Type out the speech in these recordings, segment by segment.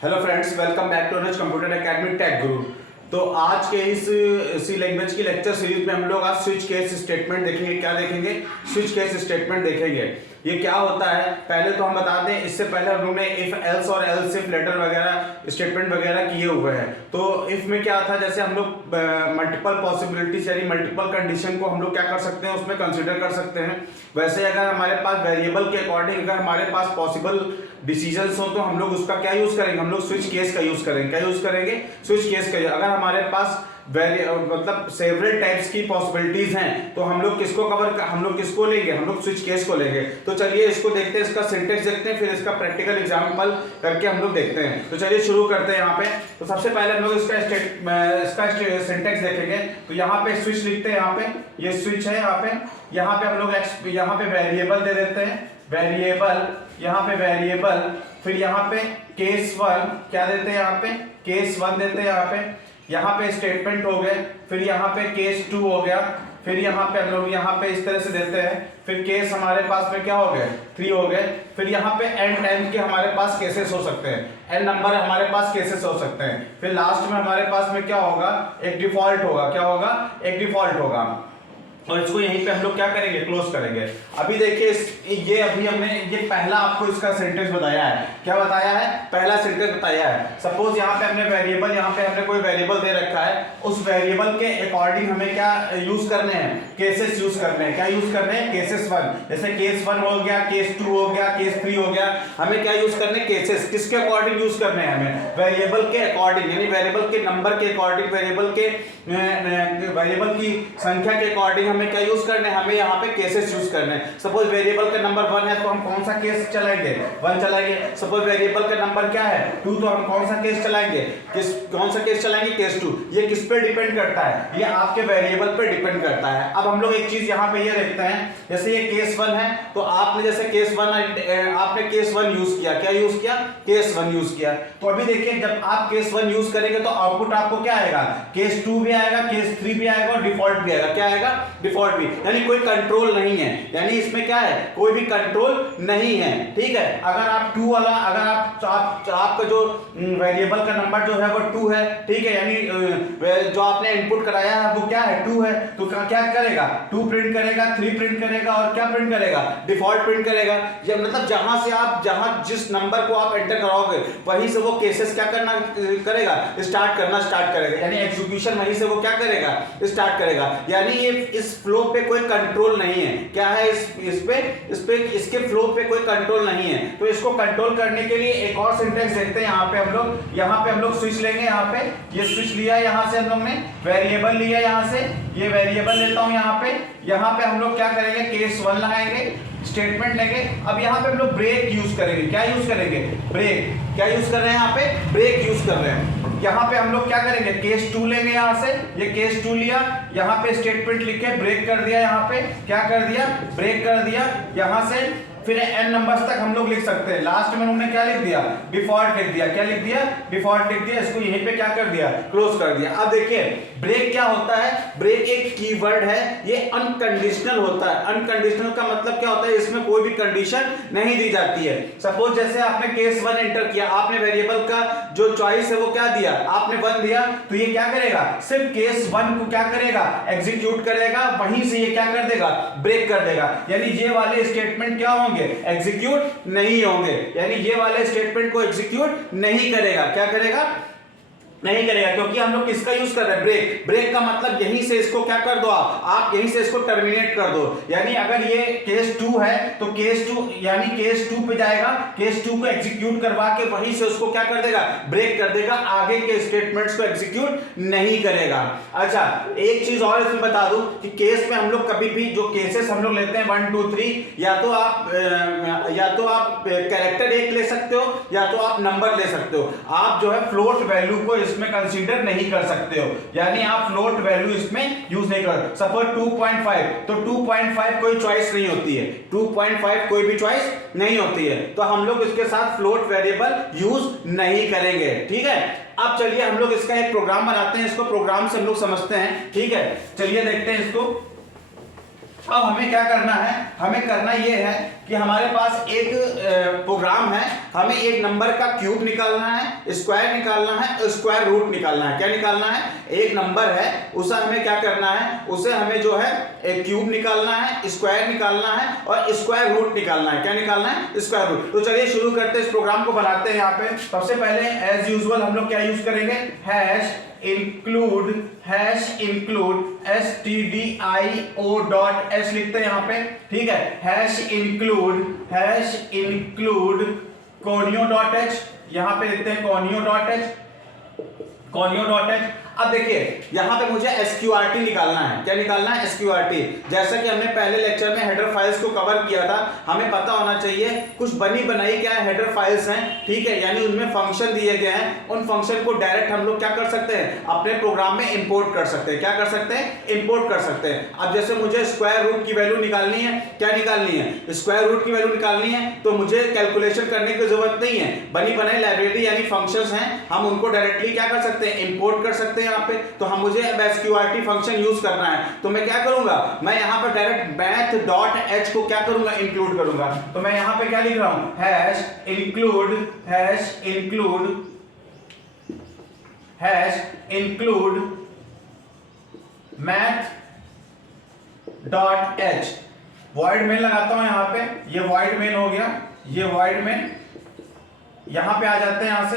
Hello friends, welcome back to Anuj computer academy tech guru. तो आज के इस सी लैंग्वेज की लेक्चर सीरीज में हम लोग आज स्विच केस स्टेटमेंट देखेंगे। क्या देखेंगे? स्विच केस स्टेटमेंट देखेंगे। ये क्या होता है पहले तो हम बता दें, इससे पहले हम लोग ने इफ एल्स और एल्स इफ लेटर वगैरह स्टेटमेंट वगैरह किए हुए हैं। तो इफ में क्या था, जैसे हम लोग मल्टीपल पॉसिबिलिटीज यानी मल्टीपल कंडीशन को हम लोग क्या कर सकते हैं, उसमें कंसिडर कर सकते हैं। वैसे अगर हमारे पास वेरिएबल के अकॉर्डिंग अगर हमारे पास पॉसिबल डिसीजंस हो तो हम लोग उसका क्या यूज करेंगे, हम लोग स्विच केस का यूज करेंगे। क्या यूज करेंगे? स्विच केस का। अगर हमारे पास मतलब सेवरल टाइप्स की पॉसिबिलिटीज हैं तो हम लोग किसको हम लोग किसको लेंगे, हम लोग स्विच केस को लेंगे। तो चलिए इसको देखते हैं, इसका सिंटेक्स देखते हैं, फिर इसका प्रैक्टिकल एग्जांपल करके हम लोग देखते हैं। तो चलिए शुरू करते हैं। यहाँ पे तो सबसे पहले हम लोग इसका सिंटेक्स देखेंगे। तो यहाँ पे स्विच लिखते हैं, यहाँ पे ये स्विच है। यहाँ पे हम लोग यहाँ पे वेरिएबल दे देते हैं, वेरिएबल, यहाँ पे वेरिएबल, फिर यहाँ पे केस वन क्या देते हैं, यहाँ पे केस वन देते हैं। यहाँ पे स्टेटमेंट हो गए, फिर यहाँ पे केस टू हो गया, फिर यहाँ पे हम लोग यहाँ पे इस तरह से देते हैं, फिर केस हमारे पास में क्या हो गए, 3 हो गए। फिर यहाँ पे n के हमारे पास केसेस हो सकते हैं, n नंबर हमारे पास केसेस हो सकते हैं। फिर लास्ट में हमारे पास में क्या होगा, एक डिफॉल्ट होगा। क्या होगा? एक डिफॉल्ट होगा। और इसको यहीं पे हम लोग क्या करेंगे, क्लोज करेंगे। अभी देखिए ये अभी हमने ये पहला आपको इसका सेंटेंस बताया है। क्या बताया है? पहला सेंटेंस बताया है। सपोज यहाँ पे हमने वेरिएबल, यहाँ पे हमने कोई वेरिएबल दे रखा है, उस वेरिएबल के अकॉर्डिंग हमें क्या यूज करने हैं, केसेस यूज करने हैं। क्या यूज करने हैं? Cases one. जैसे केस वन हो गया, केस टू हो गया, केस थ्री हो गया। हमें क्या यूज करने? केसेस। किसके अकॉर्डिंग यूज करने हैं? हमें वेरिएबल के अकॉर्डिंग, यानी वेरिएबल के नंबर के अकॉर्डिंग, वेरिएबल की संख्या के अकॉर्डिंग हमें क्या यूज करने हैं, हमें यहाँ पे केसेस यूज करने हैं। सपोज वेरिएबल का नंबर 1 है तो हम कौन सा केस चलाएंगे? 1 चलाएंगे। सपोज वेरिएबल का नंबर क्या है? 2, तो हम कौन सा केस चलाएंगे? कौन सा केस चलाएंगे? केस 2। ये किस पे डिपेंड करता है? ये आपके वेरिएबल पे डिपेंड करता है। अब हम लोग एक चीज यहाँ पे ये देखते हैं, जैसे ये केस 1 है तो आपने जैसे केस 1 आपने केस 1 यूज किया। क्या यूज किया? केस 1 यूज किया। तो अभी देखिए जब आप केस 1 यूज करेंगे तो आउटपुट आपको क्या आएगा? केस 2 भी आएगा, केस 3 भी आएगा और डिफॉल्ट भी आएगा। क्या आएगा? डिफॉल्ट भी। यानी कोई कंट्रोल नहीं है, यानी इसमें क्या है, कोई भी कंट्रोल नहीं है। ठीक है, अगर आप 2 वाला, अगर आपका जो वेरिएबल का नंबर जो है वो 2 है, ठीक है, यानी जो आपने इनपुट कराया है वो क्या है? 2 है। तो क्या करेगा? 2 प्रिंट करेगा, 3 प्रिंट करेगा और क्या प्रिंट करेगा? डिफॉल्ट प्रिंट करेगा। मतलब जहां से आप जिस नंबर को आप एंटर कराओगे वहीं से वो केसेस क्या करना करेगा? स्टार्ट करेगा। यानी एग्जीक्यूशन वहीं से वो क्या करेगा? स्टार्ट करेगा। यानी ये इस फ्लो पे कोई कंट्रोल नहीं है। क्या है? इसके फ्लो पे कोई कंट्रोल नहीं है। तो इसको कंट्रोल करने के लिए एक और सिंटेक्स देखते हैं। यहाँ पे हम लोग स्विच लेंगे। यहाँ पे ये स्विच लिया है, यहाँ से हम लोग ने वेरिएबल लिया, यहाँ से ये वेरिएबल लेता हूँ। यहाँ पे हम लोग क्या करेंगे? केस 1 लगाएंगे, स्टेटमेंट लेंगे। अब यहाँ पे हम लोग ब्रेक यूज करेंगे। क्या यूज करेंगे? ब्रेक। क्या यूज कर रहे हैं? यहाँ पे ब्रेक यूज कर रहे हैं। यहाँ पे हम लोग क्या करेंगे? केस 2 लेंगे, यहाँ से ये केस 2 लिया, यहाँ पे स्टेटमेंट लिख के ब्रेक कर दिया। यहाँ पे क्या कर दिया? ब्रेक कर दिया। यहाँ से फिर n नंबर्स तक हम लोग लिख सकते हैं। लास्ट में हमने क्या लिख दिया? डिफॉल्ट लिख दिया। क्या लिख दिया? डिफॉल्ट लिख दिया। इसको यहीं पे क्या कर दिया? क्लोज कर दिया। अब देखिए ब्रेक क्या होता है? ब्रेक एक कीवर्ड है, ये अनकंडीशनल होता है। अनकंडीशनल का मतलब क्या होता है? इसमें कोई भी कंडीशन नहीं दी जाती है। सपोज जैसे आपने केस 1 एंटर किया, आपने वेरिएबल का जो चॉइस है वो क्या दिया? आपने 1 दिया, तो ये क्या करेगा? सिर्फ केस 1 को क्या करेगा? एग्जीक्यूट करेगा, वहीं से ये क्या कर देगा? ब्रेक कर देगा। यानी ये वाले स्टेटमेंट क्या होंगे? एग्जीक्यूट नहीं होंगे। यानी ये वाले स्टेटमेंट को एग्जीक्यूट नहीं करेगा। क्या करेगा? नहीं करेगा, क्योंकि हम लोग किसका यूज कर रहे हैं? ब्रेक। ब्रेक का मतलब यहीं से इसको क्या कर दो, आप यहीं से इसको टर्मिनेट कर दो। यानी अगर ये केस 2 है तो केस 2 यानी केस 2 पे जाएगा, केस 2 को एग्जीक्यूट करवा के वहीं से उसको क्या कर देगा? ब्रेक कर देगा, आगे के स्टेटमेंट्स को एग्जीक्यूट नहीं करेगा। अच्छा, एक चीज और इसमें बता दूं कि केस में हम लोग कभी भी जो केसेस हम लोग लेते हैं 1 2 3, या तो आप कैरेक्टर एक ले सकते हो या तो आप नंबर ले सकते हो। आप जो है फ्लोट वैल्यू को इसमें कंसीडर नहीं कर सकते हो, यानी आप फ्लोट वैल्यू इसमें यूज नहीं कर। सपोज 2.5, तो 2.5 कोई चॉइस नहीं होती है, 2.5 कोई भी चॉइस नहीं होती है, तो हम लोग इसके साथ फ्लोट वेरिएबल यूज नहीं करेंगे। ठीक है, अब चलिए हम लोग इसका एक प्रोग्राम बनाते हैं, इसको प्रोग्राम से हम लोग समझते हैं। ठीक है, चलिए देखते हैं इसको। अब हमें क्या करना है? हमें करना यह है कि हमारे पास एक प्रोग्राम है, हमें एक नंबर का क्यूब निकालना है, स्क्वायर निकालना है, स्क्वायर रूट निकालना है। क्या निकालना है? एक नंबर है, उसे हमें क्या करना है, उसे हमें जो है एक क्यूब निकालना है, स्क्वायर निकालना है और स्क्वायर रूट निकालना है। क्या निकालना है? Square root. तो चलिए शुरू करते हैं, इस प्रोग्राम को बनाते हैं। यहाँ पे सबसे पहले एज यूजुअल हम लोग क्या यूज करेंगे, हैश इंक्लूड stdio.h लिखते हैं यहाँ पे, ठीक है। हैश इंक्लूड conio.h, यहाँ पे लिखते हैं conio.h। अब देखिए यहां पे मुझे SQRT निकालना है। क्या निकालना है? SQRT। जैसा कि हमने पहले लेक्चर में हेडर फाइल्स को कवर किया था, हमें पता होना चाहिए कुछ बनी बनाई क्या है हेडर फाइल्स हैं, ठीक है, यानी उनमें फंक्शन दिए गए हैं। उन फंक्शन को डायरेक्ट हम लोग क्या कर सकते हैं, अपने प्रोग्राम में इंपोर्ट कर सकते हैं। क्या कर सकते हैं? इंपोर्ट कर सकते हैं। अब जैसे मुझे स्क्वायर रूट की वैल्यू निकालनी है, क्या निकालनी है? स्क्वायर रूट की वैल्यू निकालनी है, तो मुझे कैलकुलेशन करने की जरूरत नहीं है। बनी बनाई लाइब्रेरी यानी फंक्शंस हैं, हम उनको डायरेक्टली क्या कर सकते हैं, इंपोर्ट कर सकते हैं यहाँ पे। तो हम मुझे अब SQRT फंक्शन यूज करना है, तो मैं क्या करूंगा, मैं यहाँ पर डायरेक्ट math.h को क्या करूंगा, इंक्लूड करूंगा। तो मैं यहाँ पे क्या लिख रहा हूं, hash include math.h, void main लगाता हूं यहाँ पे, ये वॉइड मेन हो गया, ये वॉइड मेन। यहां पे आ जाते हैं, यहां से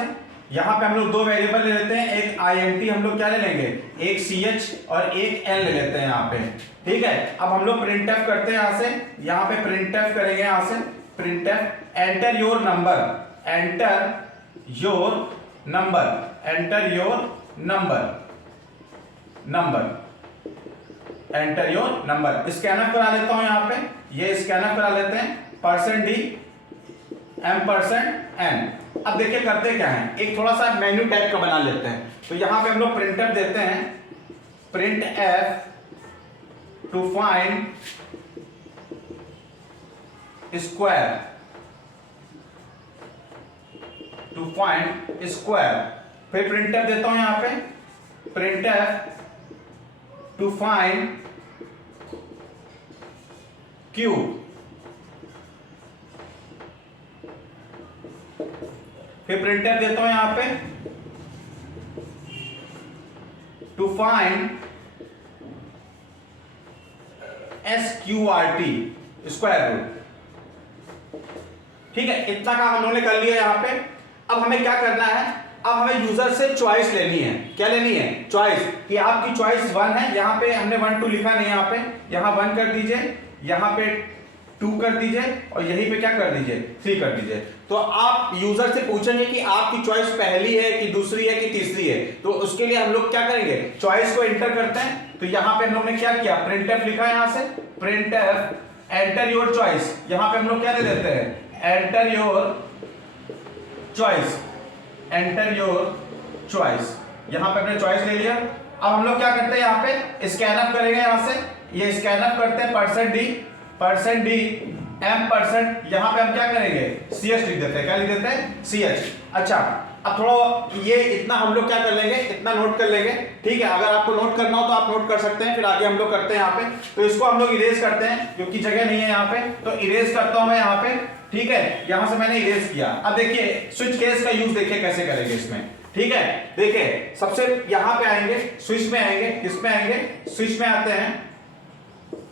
यहां पे हम लोग दो वेरिएबल ले लेते हैं, एक int हम लोग क्या ले लेंगे, एक ch और एक n ले लेते हैं यहाँ पे, ठीक है। अब हम लोग printf करते हैं यहां से, यहाँ पे printf करेंगे, यहां से printf enter your number scanf करा लेता हूं यहाँ पे, ये स्कैनअप करा लेते हैं %d %n। अब देखिए करते क्या है, एक थोड़ा सा मेन्यू टाइप का बना लेते हैं। तो यहां पे हम लोग printf देते हैं, printf टू फाइंड स्क्वायर, फिर printf देता हूं यहां पे, printf टू फाइंड क्यूब, फिर printf देता हूं यहां पे to find SQRT square root, ठीक है। इतना काम हम लोगों ने कर लिया यहां पे। अब हमें क्या करना है, अब हमें यूजर से चॉइस लेनी है। क्या लेनी है? चॉइस, कि आपकी चॉइस 1 है, यहां पे हमने 1 2 लिखा नहीं, यहां पे 1 कर दीजिए, यहां पे 2 कर दीजिए और यहीं पे क्या कर दीजिए, 3 कर दीजिए। तो आप यूजर से पूछेंगे कि आपकी चॉइस पहली है कि दूसरी है कि तीसरी है, तो उसके लिए हम लोग क्या करेंगे, चॉइस को एंटर करते हैं। तो यहां पे हम लोग ने क्या किया, printf लिखा है, यहां से printf एंटर योर चॉइस, यहां पे हम लोग क्या दे देते हैं, एंटर योर चॉइस, यहां पे हमने चॉइस ले लिया। अब हम लोग क्या करते हैं, यहां पे स्कैनअप करेंगे, यहां से ये स्कैनअप करते हैं %d %m%, यहां पे हम क्या करेंगे, ch लिख देते हैं। क्या लिख देते हैं, ch। अच्छा, अब थोड़ा ये इतना हम लोग क्या कर लेंगे, इतना नोट कर लेंगे, ठीक है। अगर आपको नोट करना हो तो आप नोट कर सकते हैं, फिर आगे हम लोग करते हैं यहाँ पे। तो इसको हम लोग इरेज करते हैं क्योंकि जगह नहीं है यहाँ पे, तो इरेज करता हूं मैं यहाँ पे, ठीक है। यहां से मैंने इरेज किया। अब देखिए स्विच केस का यूज देखिए कैसे करेंगे इसमें, ठीक है। देखिए सबसे यहां पे आएंगे, स्विच में आएंगे, किसमें आएंगे, स्विच में आते हैं,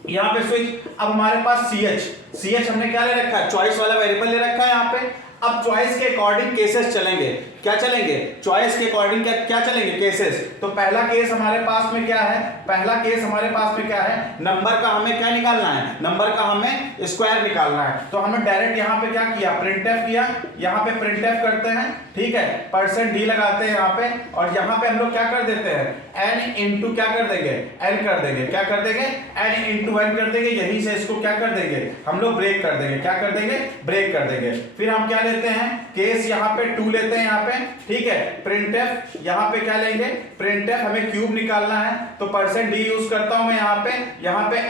यहां पे स्विच। अब हमारे पास ch हमने क्या ले रखा है, चॉइस वाला वेरिएबल ले रखा है यहाँ पे। अब चॉइस के अकॉर्डिंग केसेस चलेंगे, क्या चलेंगे, चॉइस के अकॉर्डिंग क्या चलेंगे, केसेस। तो पहला केस हमारे पास में क्या है, पहला केस हमारे पास में क्या है, नंबर का हमें क्या निकालना है, नंबर का हमें स्क्वायर निकालना है। तो हमने डायरेक्ट यहाँ पे क्या किया, printf किया, यहाँ पे printf करते हैं, ठीक है, %d लगाते हैं यहाँ पे, और यहाँ पे हम लोग क्या कर देते हैं, n इंटू क्या कर देंगे, n कर देंगे, क्या कर देंगे, n इंटू n कर देंगे। यहीं से इसको क्या कर देंगे, हम लोग ब्रेक कर देंगे, क्या कर देंगे, ब्रेक कर देंगे। फिर हम क्या लेते हैं, केस यहाँ पे 2 लेते हैं यहाँ पे, ठीक है। printf यहाँ पे क्या लेंगे, printf हमें क्यूब निकालना है, तो %d यूज करता हूं मैं यहाँ पे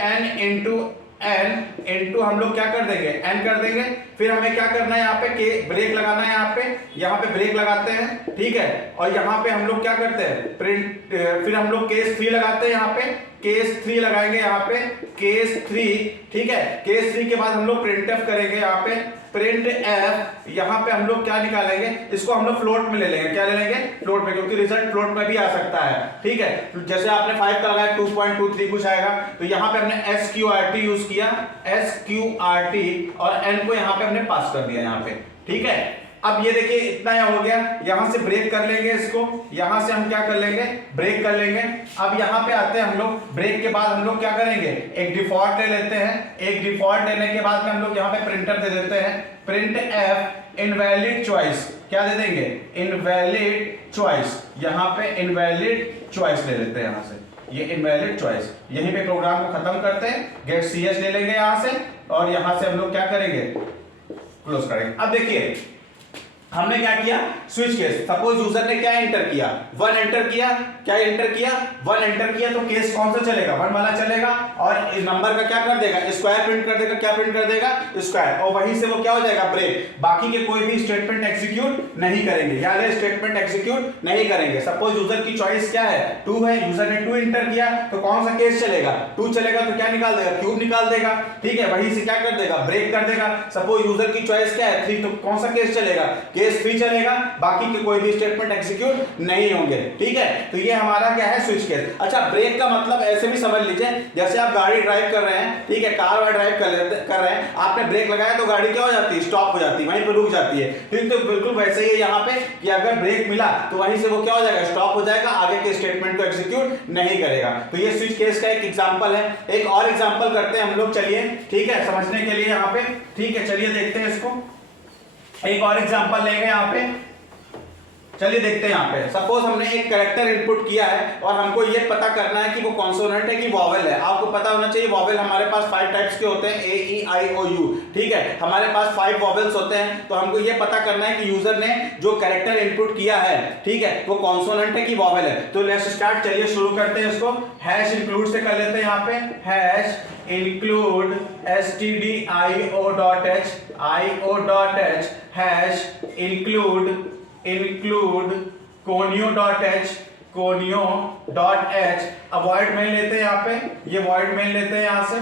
n इंटू हम लोग क्या कर देंगे, n कर देंगे। फिर हमें क्या करना है, यहाँ पे ब्रेक लगाना है, यहाँ पे ब्रेक लगाते हैं, ठीक है। और यहाँ पे हम लोग क्या करते हैं, फिर हम लोग केस 3 लगाते हैं यहाँ पे, केस 3 लगाएंगे यहाँ पे, केस 3, ठीक है। केस 3 के बाद हम लोग प्रिंट एफ करेंगे यहाँ पे, प्रिंट एफ। यहाँ पे हम लोग क्या निकालेंगे, इसको हम लोग फ्लोट में ले लेंगे, क्या ले लेंगे, फ्लोट में, क्योंकि रिजल्ट फ्लोट में भी आ सकता है, ठीक है। जैसे आपने 5 का लगाया 2.23 कुछ आएगा, तो यहाँ पे हमने SQRT यूज किया, SQRT, और n को यहाँ पे हमने पास कर दिया यहाँ पे, ठीक है। अब ये देखिए इतना हो गया, यहां से ब्रेक कर लेंगे इसको, यहां से हम क्या कर लेंगे, ब्रेक कर लेंगे। अब यहां पे आते हैं हम लोग, ब्रेक के बाद हम लोग क्या करेंगे, एक डिफॉल्ट ले लेते हैं, एक डिफॉल्ट लेने के बाद में हम लोग यहां पे प्रिंटर दे देते हैं, प्रिंट एफ इनवैलिड चॉइस, क्या दे देंगे, इनवैलिड चॉइस, यहां पे इनवैलिड चॉइस ले लेते हैं यहां से, ये इनवैलिड चॉइस। यहीं पे प्रोग्राम को खत्म करते हैं, गेट CS ले लेंगे यहां से, और यहां से हम लोग क्या करेंगे, क्लोज करेंगे। अब देखिए हमने क्या किया, स्विच केस। सपोज यूजर ने क्या एंटर किया, 1 एंटर किया, क्या एंटर किया, 1 एंटर किया, तो केस कौन सा चलेगा, 1 वाला चलेगा, और इस नंबर का क्या कर देगा, स्क्वायर प्रिंट कर देगा, क्या प्रिंट कर देगा, स्क्वायर, और वहीं से वो क्या हो जाएगा, ब्रेक। बाकी के कोई भी स्टेटमेंट एग्जीक्यूट नहीं करेंगे, यानी स्टेटमेंट एग्जीक्यूट नहीं करेंगे। सपोज यूजर की चॉइस क्या है, 2 है, यूजर ने 2 एंटर किया, तो कौन सा केस चलेगा, 2 चलेगा, तो क्या निकाल देगा, क्यूब निकाल देगा, ठीक है। वहीं से क्या कर देगा, ब्रेक कर देगा। सपोज यूजर की चॉइस क्या है, 3, तो कौन सा केस चलेगा, केस 3 चलेगा, बाकी के कोई भी स्टेटमेंट एग्जीक्यूट नहीं होंगे, ठीक है। तो ये हमारा क्या है, स्विच केस। अच्छा, ब्रेक का मतलब ऐसे भी समझ लीजिए, जैसे आप गाड़ी ड्राइव कर रहे हैं, ठीक है, कार वार ड्राइव कर रहे हैं, आपने ब्रेक लगाया तो गाड़ी क्या हो जाती है, स्टॉप हो जाती है, वहीं पर रुक जाती है, ठीक। तो बिल्कुल वैसे ही यहाँ पे कि अगर ब्रेक मिला तो वहीं से वो क्या हो जाएगा, स्टॉप हो जाएगा, आगे के स्टेटमेंट को एग्जीक्यूट नहीं करेगा। तो ये स्विच केस का एक एग्जांपल है। एक और एग्जांपल करते हैं हम लोग, चलिए, ठीक है, समझने के लिए यहाँ पे, ठीक है, चलिए देखते हैं इसको। एक और एग्जांपल लेंगे यहाँ पे, चलिए देखते हैं यहाँ पे। सपोज हमने एक कैरेक्टर इनपुट किया है और हमको ये पता करना है कि वो कॉन्सोनेंट है कि वॉवेल है। आपको पता होना चाहिए वॉवेल हमारे पास 5 टाइप्स के होते हैं, A-E-I-O-U, ठीक है। हमारे पास 5 वॉवेल्स होते हैं, तो हमको ये पता करना है कि यूजर ने जो कैरेक्टर इनपुट किया है, ठीक है, वो कॉन्सोनेंट है कि वॉवेल है। तो लेट्स स्टार्ट, चलिए शुरू करते हैं इसको। हैश इंक्लूड से कर लेते हैं यहाँ पे, hash include stdio.h hash include conio.h avoid main लेते हैं यहाँ पे, ये वॉइड मेन लेते हैं यहाँ से,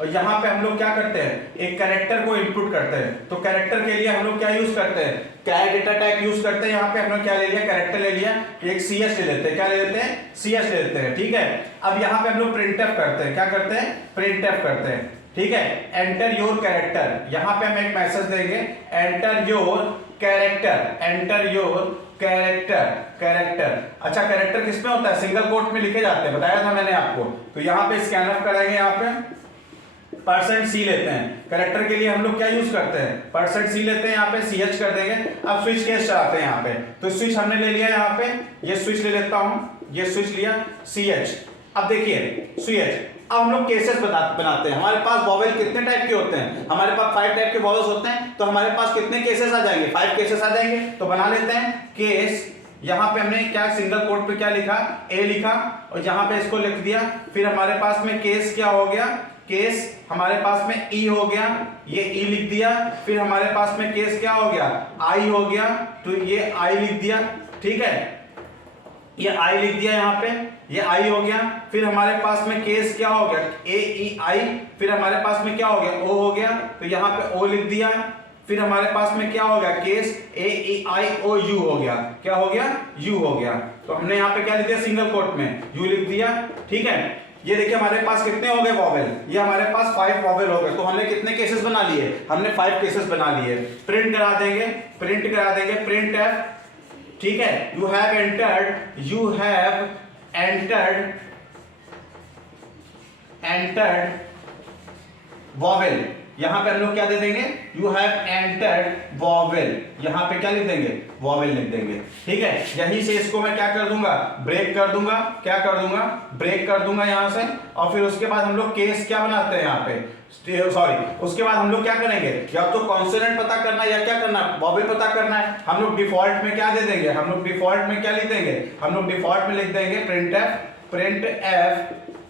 और यहाँ पे हम लोग क्या करते हैं, एक कैरेक्टर को इनपुट करते हैं। तो कैरेक्टर के लिए हम लोग क्या यूज करते हैं, कैर डेटा टाइप यूज करते हैं। यहाँ पे हमने क्या ले लिया, कैरेक्टर ले लिया, एक CS ले लेते हैं, क्या ले लेते हैं, CS ले लेते हैं, ठीक है। अब यहाँ पे हम लोग प्रिंटफ करते हैं, क्या करते हैं, प्रिंटफ करते हैं, ठीक है। एंटर योर कैरेक्टर, यहाँ पे हम एक मैसेज देंगे, enter your character, enter your character. अच्छा, कैरेक्टर किसमें होता है, सिंगल कोट में लिखे जाते हैं, बताया था मैंने आपको। तो यहाँ पे स्कैनअप कराएंगे, यहाँ पे %C लेते हैं। कैरेक्टर के लिए हम लोग क्या यूज करते हैं, %C लेते हैं, यहाँ पे CH कर देंगे। अब स्विच केस चलाते हैं यहाँ पे, तो स्विच हमने ले लिया यहाँ पे, ये स्विच ले लेता हूं, ये स्विच लिया, CH। अब देखिए CH, अब हम लोग केसेस बनाते हैं। हमारे पास वॉवेल कितने टाइप के होते हैं, हमारे पास 5 टाइप के वॉवेल्स होते हैं, तो हमारे पास कितने केसेस आ जाएंगे, 5 केसेस आ जाएंगे। तो बना लेते हैं केस। यहाँ पे हमने क्या सिंगल कोट पे क्या लिखा, A लिखा, और यहाँ पे इसको लिख दिया। फिर हमारे पास में केस क्या हो गया, केस हमारे पास में E हो गया, ये E लिख दिया। फिर हमारे पास में केस क्या हो गया, I हो गया, तो ये I लिख दिया, ठीक है, ये I लिख दिया यहाँ पे, ये I हो गया। फिर हमारे पास में केस क्या हो गया, AEI। फिर हमारे पास में क्या हो गया, O हो गया, तो यहाँ पे O लिख दिया। फिर हमारे पास में क्या हो गया, केस AEIOU हो गया, क्या हो गया, U हो गया। तो हमने यहाँ पे क्या लिख दिया, सिंगल कोट में U लिख दिया, ठीक है। ये देखिए हमारे पास कितने हो गए वॉवेल, ये हमारे पास 5 वॉवेल हो गए। तो हमने कितने केसेस बना लिए, हमने 5 केसेस बना लिए। प्रिंट करा देंगे, प्रिंट एफ, ठीक है, यू हैव एंटर्ड वॉवेल। यहां पे हम लोग क्या दे देंगे, यू हैव एंटर्ड वॉवेल, यहां पे क्या लिख देंगे, वॉवेल लिख देंगे, ठीक है। यहीं से इसको मैं क्या कर दूंगा, ब्रेक कर दूंगा, क्या कर दूंगा, ब्रेक कर दूंगा यहां से। और फिर उसके बाद हम लोग केस क्या बनाते हैं यहाँ पे, उसके बाद हम लोग क्या करेंगे, या तो कॉन्सोनेंट पता करना है या क्या करना है, वॉवेल पता करना है। हम लोग डिफॉल्ट में क्या दे देंगे, हम लोग डिफॉल्ट में क्या लिख देंगे, हम लोग डिफॉल्ट में लिख देंगे print F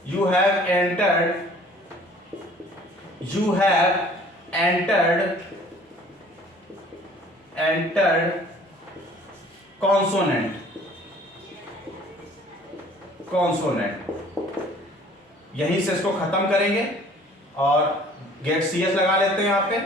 you have entered consonant, यहीं से इसको खत्म करेंगे और गेट CS लगा लेते हैं यहाँ पे,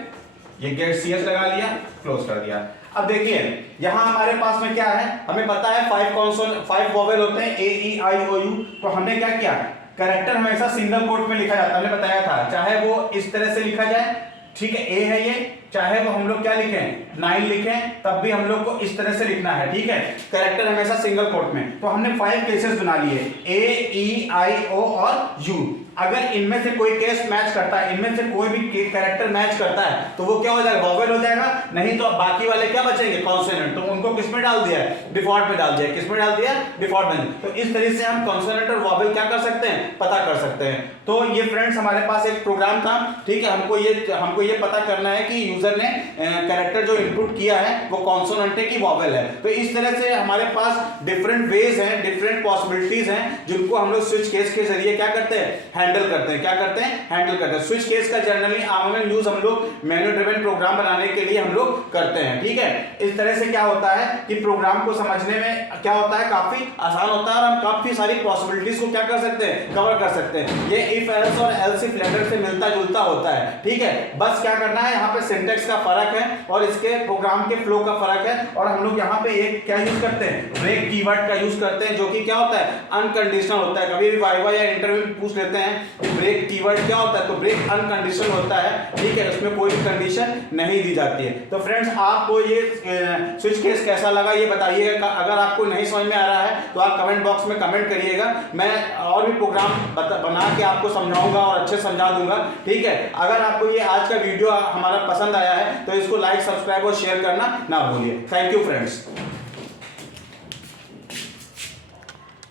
ये गेट CS लगा लिया, क्लोज कर दिया। अब देखिए यहां हमारे पास में क्या है, हमें पता है 5 वोवेल होते हैं AEIOU। तो हमने क्या किया, कैरेक्टर हमेशा सिंगल कोट में लिखा जाता है, हमने बताया था, चाहे वो इस तरह से लिखा जाए, ठीक है, A है ये, चाहे वो हम लोग क्या लिखें 9 लिखें, तब भी हम लोग को इस तरह से लिखना है, ठीक है। कैरेक्टर हमेशा सिंगल कोट में। तो हमने 5 केसेस बना लिए, AEIO और U। अगर इनमें से कोई केस मैच करता है, इनमें से कोई भी कैरेक्टर मैच करता है, तो वो क्या हो जाएगा, वोवेल हो जाएगा, नहीं तो बाकी वाले क्या बचेंगे, कॉन्सोनेंट। तो उनको किस में डाल दिया है, डिफॉल्ट में डाल दिया। किस में डाल दिया, डिफॉल्ट में। तो इस तरीके से हम कॉन्सोनेंट और वोवेल क्या कर सकते हैं, पता कर सकते हैं। तो ये फ्रेंड्स हमारे पास एक प्रोग्राम था, ठीक है। हमको ये पता करना है कि यूजर ने कैरेक्टर जो इनपुट किया है वो कॉन्सोनेंट है कि वोवेल है। तो इस तरह से हमारे पास डिफरेंट वेज हैं, डिफरेंट पॉसिबिलिटीज हैं, जिनको हम लोग स्विच केस के जरिए क्या करते हैं, हैंडल करते हैं। क्या करते हैं, हैंडल करते हैं। स्विच केस का जनरली आमूमन यूज हम लोग मैन्युअल ड्रिवन प्रोग्राम बनाने के लिए हम लोग करते हैं, ठीक है। इस तरह से क्या होता है कि प्रोग्राम को समझने में क्या होता है, काफी आसान होता है और हम काफी सारी पॉसिबिलिटीज को क्या कर सकते हैं, कवर कर सकते हैं। ये इफ एल्स और एल्स इफ लेटर से मिलता जुलता होता है, ठीक है। बस क्या करना है, यहाँ पे सिंटेक्स का फर्क है और इसके प्रोग्राम के फ्लो का फर्क है। और हम लोग यहाँ पे एक क्या यूज करते हैं, ब्रेक कीवर्ड का यूज करते हैं, जो कि क्या होता है, अनकंडीशनल होता है। कभी भी वाइवा या इंटरव्यू में पूछ लेते हैं कि ब्रेक कीवर्ड क्या होता है, तो ब्रेक अनकंडीशनल होता है, ठीक है, उसमें कोई भी कंडीशन नहीं दी जाती है। तो फ्रेंड्स आपको ये स्विच केस कैसा लगा ये बताइएगा। अगर आपको नहीं समझ में आ रहा है तो आप कमेंट बॉक्स में कमेंट करिएगा, मैं और भी प्रोग्राम बना के आपको समझाऊंगा और अच्छे समझा दूंगा, ठीक है। अगर आपको ये आज का वीडियो हमारा पसंद आया है तो इसको लाइक, सब्सक्राइब और शेयर करना ना भूलिए। Thank you friends.